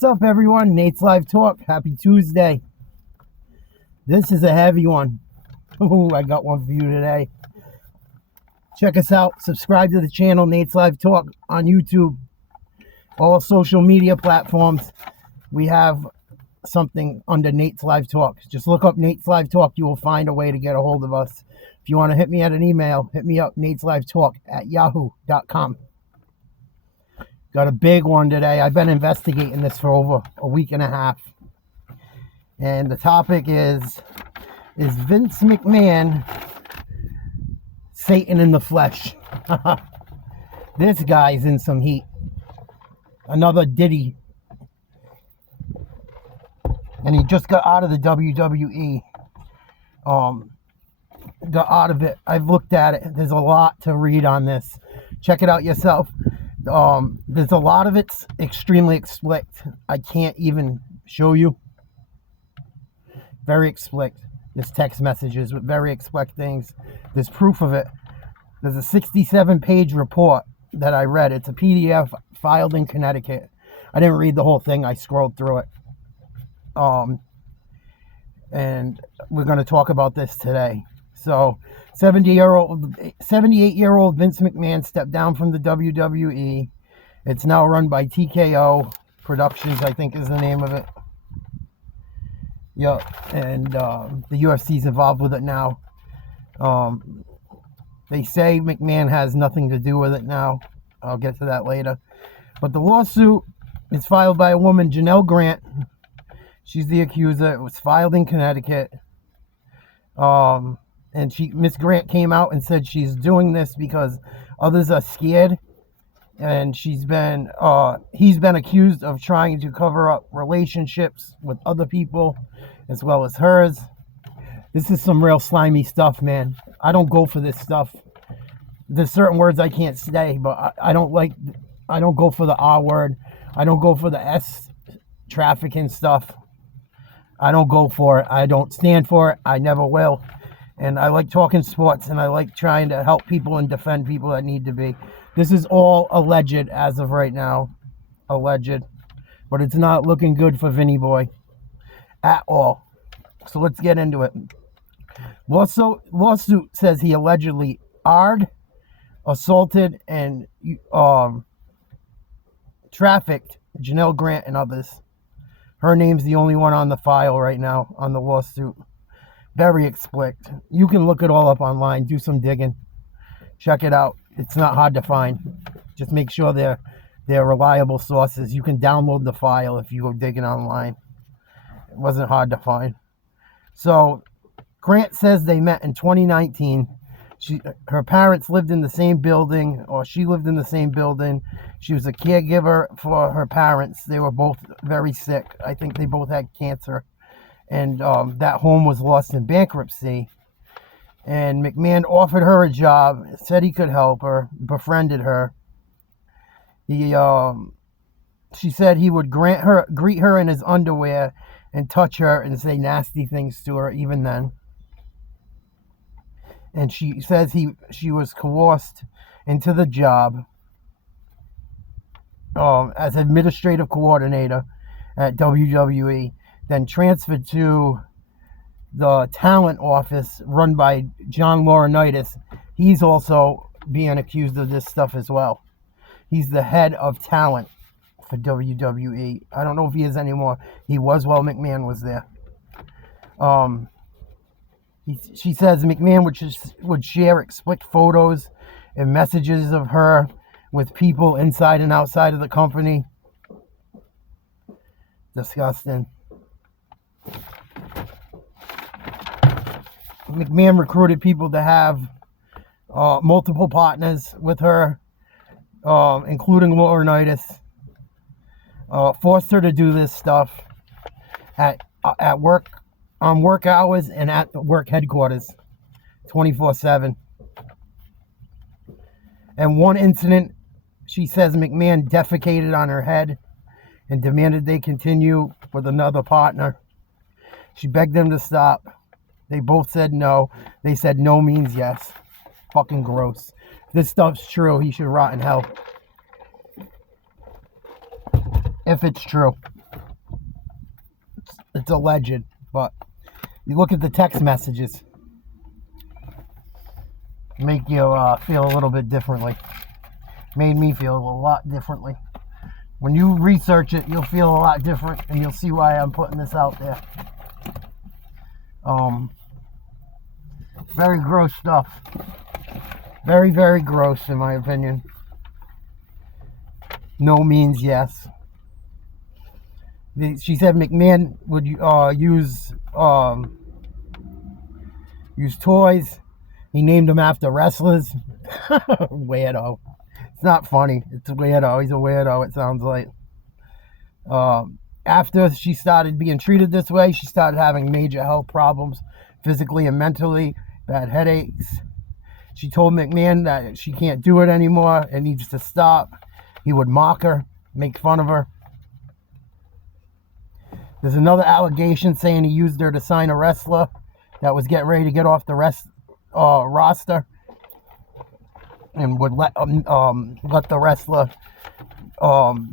What's up, everyone? Nate's Live Talk. Happy Tuesday. This is a heavy one. Ooh, I got one for you today. Check us out. Subscribe to the channel, Nate's Live Talk, on YouTube. All social media platforms. We have something under Nate's Live Talk. Just look up Nate's Live Talk. You will find a way to get a hold of us. If you want to hit me at an email, hit me up, nateslivetalk@yahoo.com. Got a big one today. I've been investigating this for over a week and a half. And the topic is Vince McMahon Satan in the flesh? This guy's in some heat. Another Diddy. And he just got out of the WWE. Got out of it. I've looked at it. There's a lot to read on this. Check it out yourself. There's a lot of it's extremely explicit. I can't even show you. Very explicit. There's text messages with very explicit things. There's proof of it. There's a 67-page report that I read. It's a PDF filed in Connecticut. I didn't read the whole thing. I scrolled through it. And we're going to talk about this today. So, 78-year-old Vince McMahon stepped down from the WWE. It's now run by TKO Productions, I think is the name of it. Yep, and the UFC's involved with it now. They say McMahon has nothing to do with it now. I'll get to that later. But the lawsuit is filed by a woman, Janelle Grant. She's the accuser. It was filed in Connecticut. And Miss Grant came out and said she's doing this because others are scared. And he's been accused of trying to cover up relationships with other people as well as hers. This is some real slimy stuff, man. I don't go for this stuff. There's certain words I can't say, but I don't go for the R word. I don't go for the S trafficking stuff. I don't go for it. I don't stand for it. I never will. And I like talking sports, and I like trying to help people and defend people that need to be. This is all alleged as of right now. Alleged. But it's not looking good for Vinny Boy. At all. So let's get into it. Lawsuit says he allegedly assaulted, and trafficked Janelle Grant and others. Her name's the only one on the file right now on the lawsuit. Very explicit. You can look it all up online. Do some digging. Check it out. It's not hard to find. Just make sure they're reliable sources. You can download the file if you go digging online. It wasn't hard to find. So, Grant says they met in 2019. Her parents lived in the same building, or she lived in the same building. She was a caregiver for her parents. They were both very sick. I think they both had cancer. And that home was lost in bankruptcy. And McMahon offered her a job, said he could help her, befriended her. She said he would greet her in his underwear and touch her and say nasty things to her even then. And she says she was coerced into the job as administrative coordinator at WWE, then transferred to the talent office run by John Laurinaitis. He's also being accused of this stuff as well. He's the head of talent for WWE. I don't know if he is anymore. He was while McMahon was there. She says McMahon would share explicit photos and messages of her with people inside and outside of the company. Disgusting. McMahon recruited people to have multiple partners with her, including Laurinaitis. Forced her to do this stuff at work, on work hours, and at the work headquarters, 24/7. And one incident, she says McMahon defecated on her head and demanded they continue with another partner. She begged them to stop. They both said no. They said no means yes. Fucking gross. If this stuff's true, he should rot in hell. If it's true. It's alleged, but you look at the text messages, make you feel a little bit differently. Made me feel a lot differently. When you research it, you'll feel a lot different, and you'll see why I'm putting this out there. Very gross stuff. Very, very gross, in my opinion. No means yes. She said McMahon would use toys. He named them after wrestlers. Weirdo. It's not funny. It's a weirdo. He's a weirdo, it sounds like. After she started being treated this way, she started having major health problems, physically and mentally, bad headaches. She told McMahon that she can't do it anymore. It needs to stop. He would mock her, make fun of her. There's another allegation saying he used her to sign a wrestler that was getting ready to get off the roster, and would let the wrestler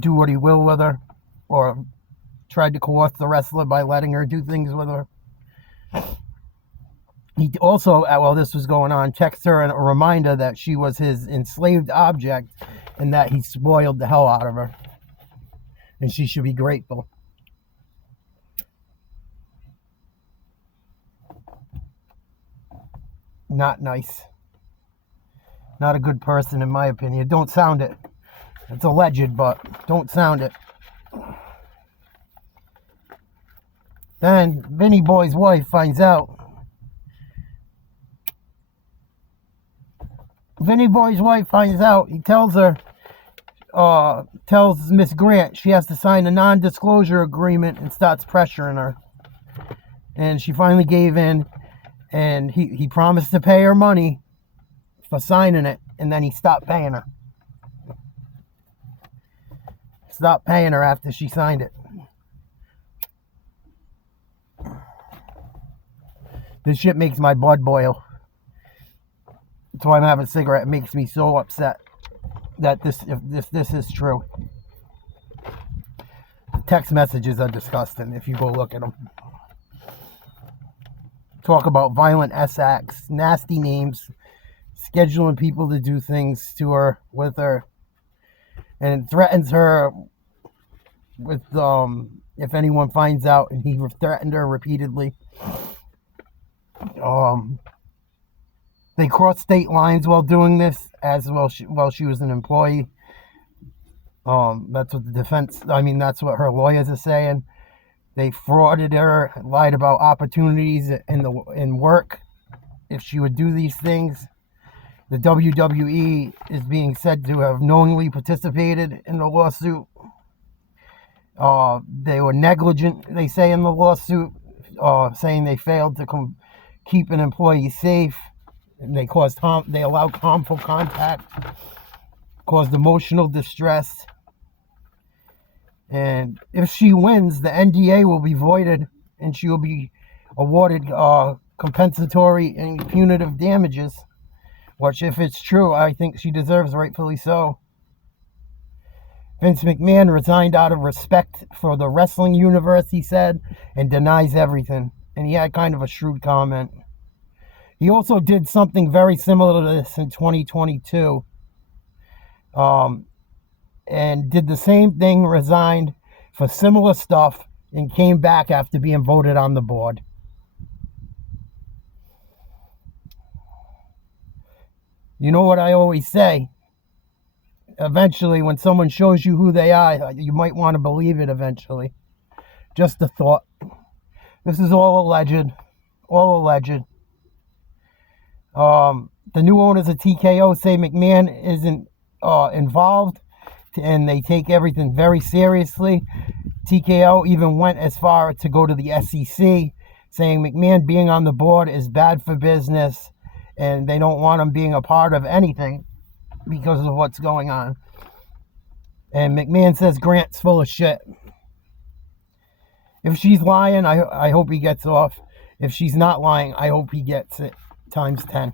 do what he will with her, or tried to coerce the wrestler by letting her do things with her. He also, while this was going on, texted her a reminder that she was his enslaved object and that he spoiled the hell out of her, and she should be grateful. Not nice. Not a good person, in my opinion. Don't sound it. It's alleged, but don't sound it. Then Vinny Boy's wife finds out. He tells her, tells Miss Grant she has to sign a non-disclosure agreement and starts pressuring her. And she finally gave in, and he promised to pay her money for signing it, and then he stopped paying her. Stopped paying her after she signed it. This shit makes my blood boil. That's why I'm having a cigarette. It makes me so upset that this is true. The text messages are disgusting if you go look at them. Talk about violent acts, nasty names, scheduling people to do things to her, with her, and threatens her with if anyone finds out, and he threatened her repeatedly. They crossed state lines while doing this, as well while she was an employee. That's what that's what her lawyers are saying. They frauded her, lied about opportunities in work if she would do these things. The WWE is being said to have knowingly participated in the lawsuit. They were negligent, they say in the lawsuit, saying they failed to keep an employee safe. And they allowed harmful contact, caused emotional distress. And if she wins, the NDA will be voided, and she will be awarded compensatory and punitive damages, which, if it's true, I think she deserves, rightfully so. Vince McMahon resigned out of respect for the wrestling universe, he said, and denies everything. And he had kind of a shrewd comment. He also did something very similar to this in 2022. And did the same thing, resigned for similar stuff, and came back after being voted on the board. You know what I always say? Eventually, when someone shows you who they are, you might want to believe it eventually. Just a thought. This is all alleged. All alleged. The new owners of TKO say McMahon isn't involved, and they take everything very seriously. TKO even went as far to go to the SEC, saying McMahon being on the board is bad for business, and they don't want him being a part of anything because of what's going on. And McMahon says Grant's full of shit. If she's lying, I hope he gets off. If she's not lying, I hope he gets it times 10.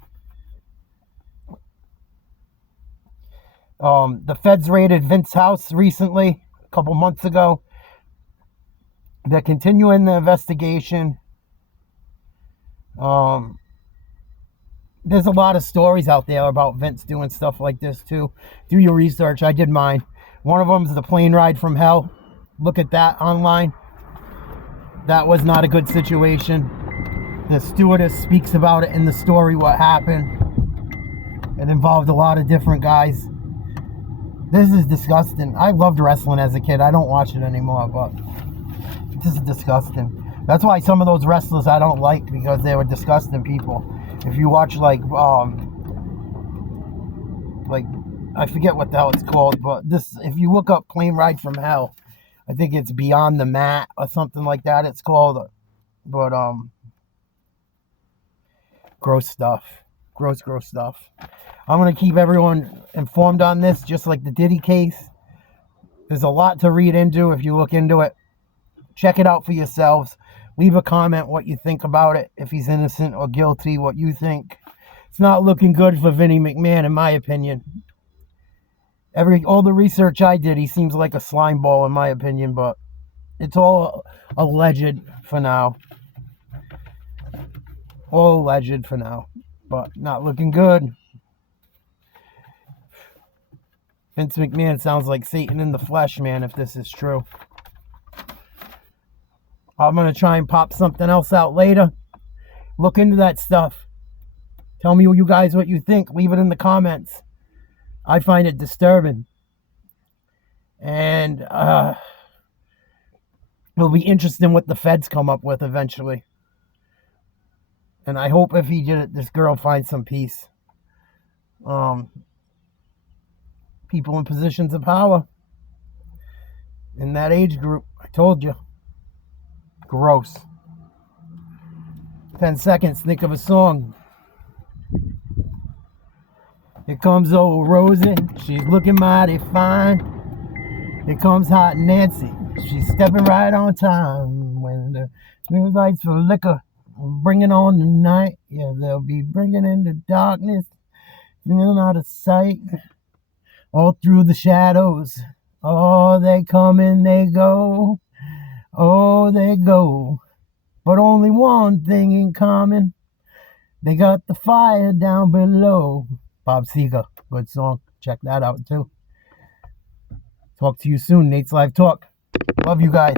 The feds raided Vince's house recently, a couple months ago. They're continuing the investigation. There's a lot of stories out there about Vince doing stuff like this too. Do your research. I did mine. One of them is the plane ride from hell. Look at that online. That was not a good situation. The stewardess speaks about it in the story, what happened. It involved a lot of different guys. This is disgusting. I loved wrestling as a kid. I don't watch it anymore, but this is disgusting. That's why some of those wrestlers I don't like, because they were disgusting people. If you watch like I forget what the hell it's called, but this, if you look up Plane Ride from Hell, I think it's Beyond the Mat or something like that it's called. But gross stuff. Gross stuff. I'm going to keep everyone informed on this, just like the Diddy case. There's a lot to read into if you look into it. Check it out for yourselves. Leave a comment what you think about it, if he's innocent or guilty, what you think. It's not looking good for Vinnie McMahon, in my opinion. All the research I did, he seems like a slime ball, in my opinion, but it's all alleged for now. All alleged for now, but not looking good. Vince McMahon sounds like Satan in the flesh, man, if this is true. I'm going to try and pop something else out later. Look into that stuff. Tell me, you guys, what you think. Leave it in the comments. I find it disturbing. And it'll be interesting what the feds come up with eventually. And I hope if he did it, this girl finds some peace. People in positions of power in that age group. I told you. Gross. 10 seconds. Think of a song. Here comes old Rosie. She's looking mighty fine. Here comes Hot Nancy. She's stepping right on time. When the new lights for liquor bringing on the night. Yeah, they'll be bringing in the darkness. Feeling out of sight. All through the shadows. Oh, they come and they go. Oh, they go. But only one thing in common. They got the fire down below. Bob Seger. Good song. Check that out too. Talk to you soon. Nate's Live Talk. Love you guys.